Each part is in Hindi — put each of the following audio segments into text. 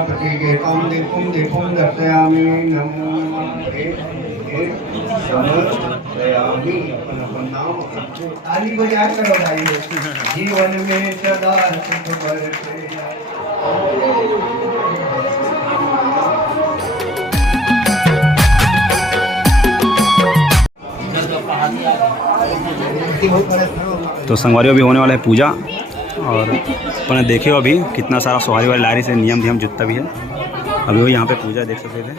प्रतिकेतं दीपं दीपं दर्शयामि नमो समर्पयामि। अपन नाम ताली बजा करो भाई। जीवन में सदा सुख बरसे। तो संगवारियों भी होने वाला है पूजा, और अपने देखे हो अभी कितना सारा सवारी वाली लारी से नियम धियम जुटता भी है। अभी वो यहाँ पे पूजा देख सकते थे।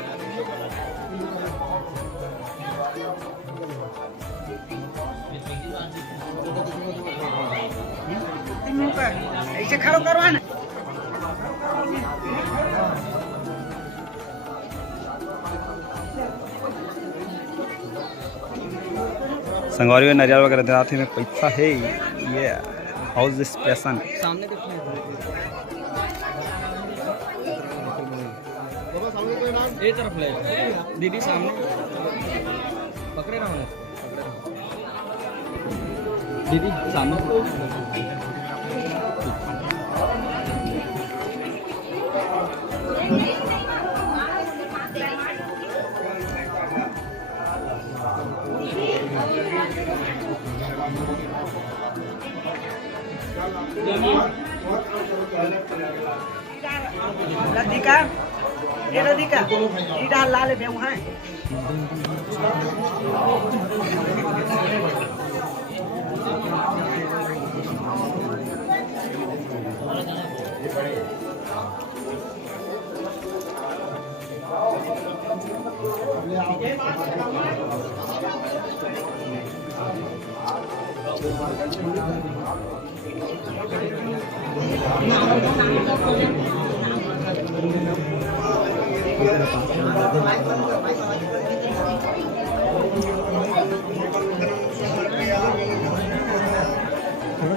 ऐसे खड़ो करवाना। संगवारी में नारियल वगैरह देते में पैसा है। ये हाउस दिस पैसा सामने ये तरफ ले दीदी सामने पकड़े रहो ना, दीदी सामने। राधिका ये राधिका इधर लाल बेऊ हैं।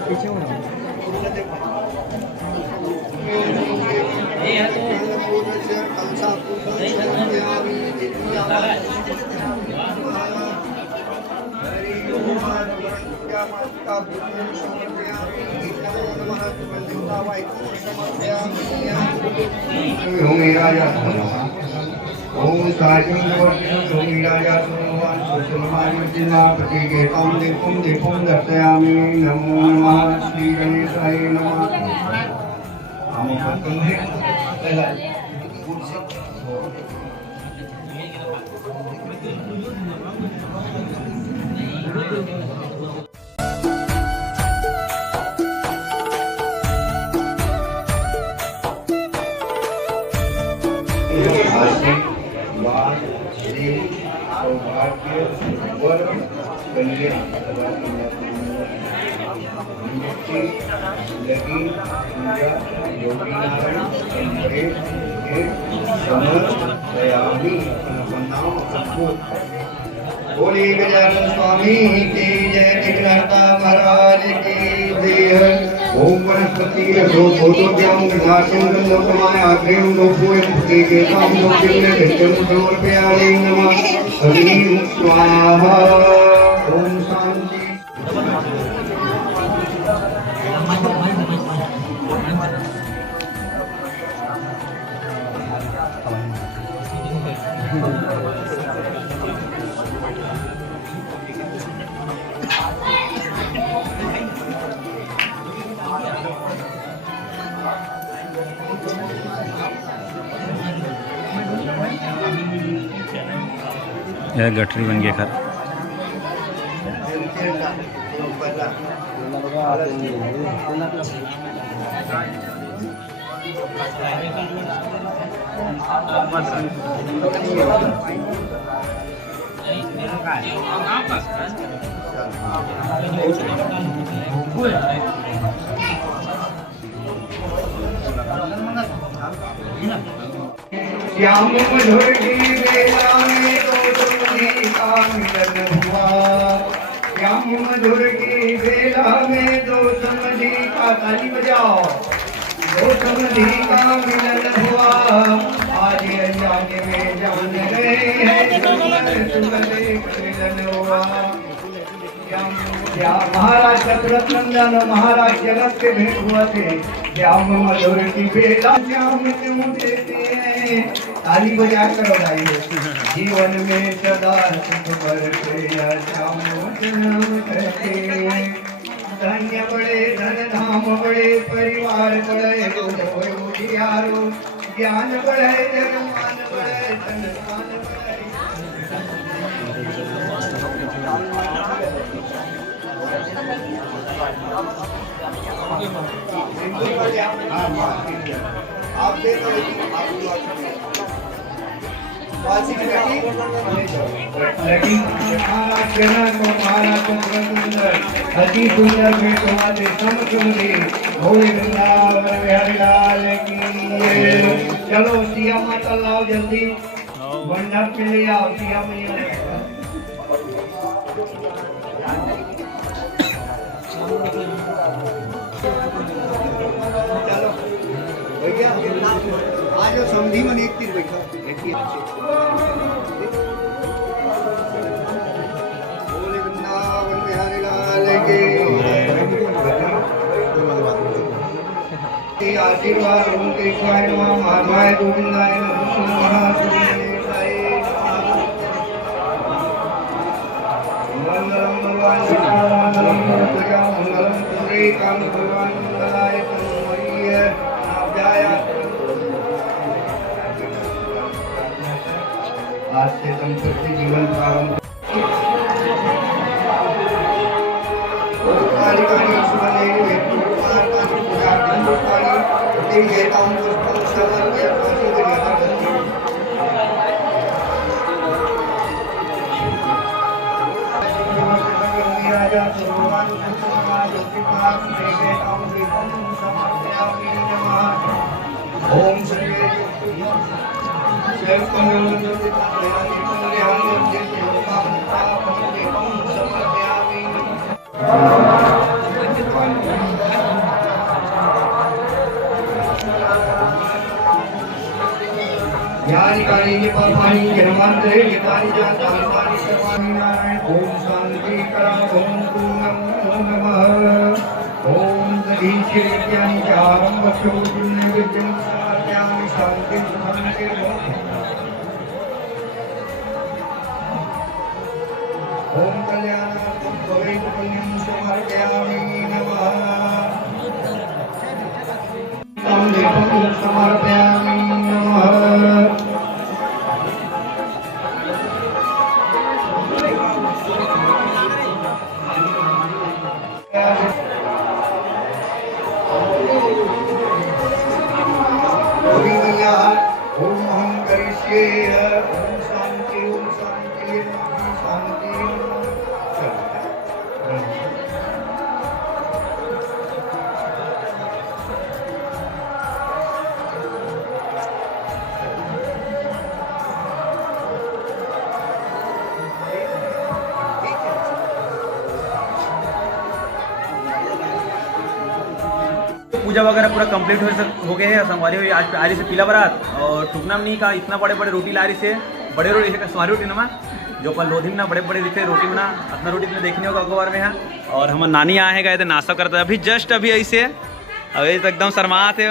पीछे हो ओम प्रतिकेतं दीपं दीपं दर्शयामि नमो नमः श्री गणेशाय नमः। सौभाग्य वर कन्या लगी पूजा योगी नारायण समर्पयामि। अपन नाम सबको बोली गजानन स्वामी की जय। विघ्नहर्ता महाराज की जय। ओम वनस्पति फोटोभ्यां विनाशं लोकमाय आग्रें लोकोयं प्रतिकेतं लोकिन्ने नित्यं समर्पयामि नमः। ह्रीं स्वाहा। ओम शांति। यह गठरी बन गया घर। श्याम मधुर की बेला में तो तुम्हें का मिलन हुआ। श्याम मधुर की बेला में दो समधी का ताली बजाओ। दो समधी का मिलन हुआ। महाराज दशरथ महाराज जनक से भेंट हुआ थे। श्याम मधुर की बेला श्याम क्यों देते हैं, ताली बजा कर भाई। जीवन में सदा सुख बरसे श्याम नाम कहते हैं। धन्य बड़े धन धाम बड़े परिवार बड़े यारो, ज्ञान बढ़े जगमान बढ़े धनवान बढ़े। आप देखो अति सुंदर भेंट हमारे समझे भोले वृंदावन बिहारी लाल की। चलो सिया माता लाओ जल्दी, मंडप के लिए आओ सिया मैया। चलो भैया आज समझी मन एक चीज बैठो भोले वृंदावन बिहारी लाल के। आशीर्वाद ओम कृष्णाय नमः माधवाय गोविंदाय नमः महासुरेशाय मंगलम भगवान मंगलम मंगलम पुरे काम भगवान मंगलाय तन्मय्य नाभ्याय। आज से संपत्ति जीवन प्रारंभ। ओम ज्ञानी काली पानी जन्मांतरे ज्ञानी जाता पानी सर्वाणि नारायण। ओम शांति करा ओम नमो नमः। ओम दधीचि ज्ञानी चारम वक्षो पुण्य विद्यं समर्पयामि शांति शांति। ओम कल्याणार्थं भवेत् पुण्यं समर्पयामि नमः। ओम दीपं समर्पयामि नमः। ओम हम करिष्ये ओम शांति शांति शांति। पूजा वगैरह पूरा कंप्लीट हो गए हैं। संगवारी हुई आज आरी से पीला बारात और टुकनामनी का इतना बड़े बड़े रोटी ला रही से बड़े रोटी है संगवारी रोटी नमा जो पर लोधी ना बड़े बड़े दिखे रोटी बना अपना रोटी में देखने होगा अखबार में है। और हम नानी आए हैं गए थे नाश्ता करते अभी जस्ट अभी ऐसे अभी तो एकदम शर्मा थे।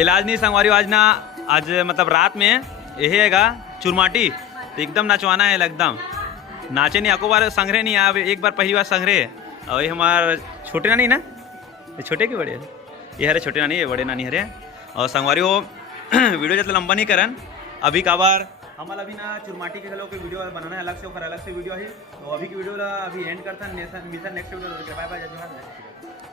इलाज नहीं संगवारी आज ना आज मतलब रात में यही हैगा चुरमाटी तो एकदम नचवाना है एकदम नाचे नहीं अको बार संग्रह नहीं आया एक बार पहली बार संग्रह। और ये हमारा छोटे नानी ना छोटे की बड़े ये हरे छोटे नानी है बड़े नानी हरे। और संगवारी वो वीडियो जब लंबा नहीं करन अभी का बार हमारा अभी ना चुरमाटी के लोग वीडियो बनाना है अलग से अलग से वीडियो है। तो अभी की वीडियो अभी एंड करता है मिलता नेक्स्ट वीडियो। Bye bye.